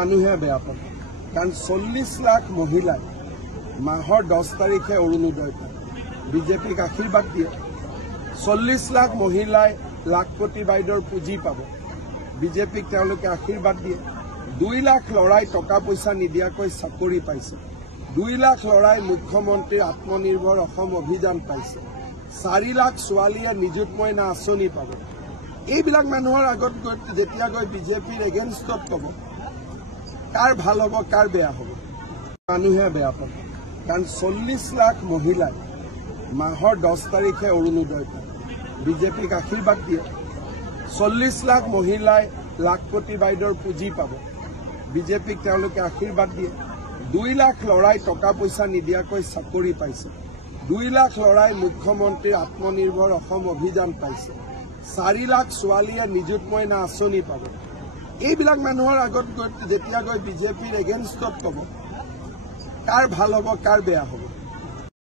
মানুহে বেয়া পাব কাৰণ 40 লাখ মহিলাই মাহৰ 10 তাৰিখে অৰুণোদয় পায় বিজেপিক আশীৰ্বাদ দিয়ে 40 লাখ মহিলাই লাখপতি বাইদেউৰ পুঁজি পাব বিজেপিক তেওঁলোকে আশীৰ্বাদ দিয়ে 2 লাখ লৰাই টকা পইচা নিদিয়াকৈ চাকৰি পাইছে 2 লাখ লৰাই মুখ্যমন্ত্ৰীৰ আত্মনিৰ্ভৰ অসম অভিযান পাইছে 4 লাখ ছোৱালীয়ে নিযুত মইনা আঁচনি পাব এইবিলাক মানুহৰ আগত যেতিয়া গৈ বিজেপিৰ এগেইনষ্টত ক'ব কাৰ ভাল হ'ব কাৰ বেয়া হ'ব মানুহে বেয়া পাব কাৰণ 40 লাখ মহিলাই মাহৰ 10 তাৰিখে অৰুণোদয় পায় বিজেপিক আশীৰ্বাদ দিয়ে 40 লাখ মহিলাই লাখপতি বাইদেউৰ পুঁজি পাব বিজেপিক তেওঁলোকে আশীৰ্বাদ দিয়ে 2 লাখ লৰাই টকা পইচা নিদিয়াকৈ চাকৰি পাইছে 2 লাখ লৰাই মুখ্যমন্ত্ৰীৰ আত্মনিৰ্ভৰ অসম অভিযান পাইছে 4 লাখ ছোৱালীয়ে নিযুত মইনা আঁচনি পাব এইবিলাক মানুহৰ আগত যেতিয়া গৈ বিজেপিৰ এগেইনষ্টত ক'ব কাৰ ভাল হ'ব কাৰ বেয়া হ'ব